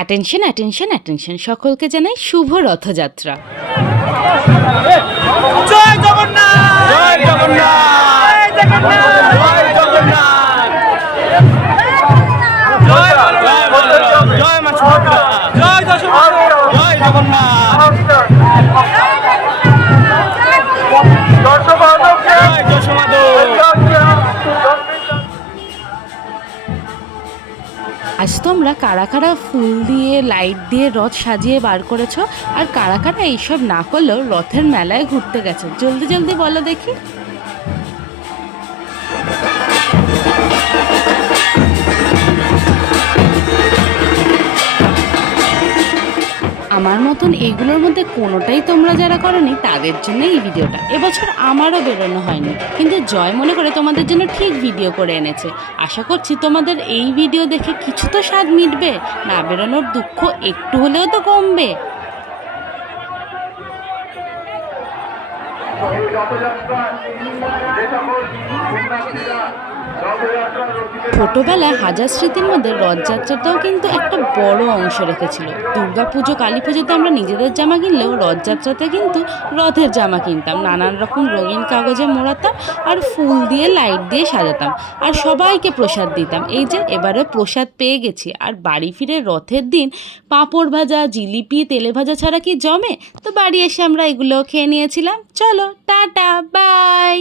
Attention attention attention, সকলকে জানাই শুভ রথযাত্রা। জয় জগন্নাথ, জয় জগন্নাথ, জয় জগন্নাথ, জয় জগন্নাথ, জয় মা সুভদ্রা, জয় যশোমা, জয় জগন্নাথ, জয় যশোমা। আজ তোমরা কারা কারা ফুল দিয়ে লাইট দিয়ে রথ সাজিয়ে বার করেছো, আর কারা কারা এইসব না করলেও রথের মেলায় ঘুরতে গেছো? জলদি জলদি বলো দেখি। আমার মতন এইগুলোর মধ্যে কোনোটাই তোমরা যারা করনি তাদের জন্য এই ভিডিওটা। এবছর আমারও বেরোনো হয়নি, কিন্তু জয় মনে করে তোমাদের জন্য ঠিক ভিডিও করে এনেছে। আশা করছি তোমাদের এই ভিডিও দেখে কিছু তো স্বাদ মিটবে, না বেরোনোর দুঃখ একটু হলেও তো কমবে। ছোটবেলায় হাজার স্মৃতির মধ্যে রথযাত্রাটাও কিন্তু একটা বড় অংশ রেখেছিল। দুর্গাপুজো, কালী পুজোতে আমরা নিজেদের জামা কিনলেও রথযাত্রাতে কিন্তু রথের জামা কিনতাম, নানান রকম রঙিন কাগজে মোড়াতাম আর ফুল দিয়ে লাইট দিয়ে সাজাতাম, আর সবাইকে প্রসাদ দিতাম। এই যে এবারে প্রসাদ পেয়ে গেছি, আর বাড়ি ফিরে রথের দিন পাঁপড় ভাজা, জিলিপি, তেলে ভাজা ছাড়া কি জমে? তো বাড়ি এসে আমরা এগুলো খেয়ে নিয়েছিলাম। চলো টাটা, বাই।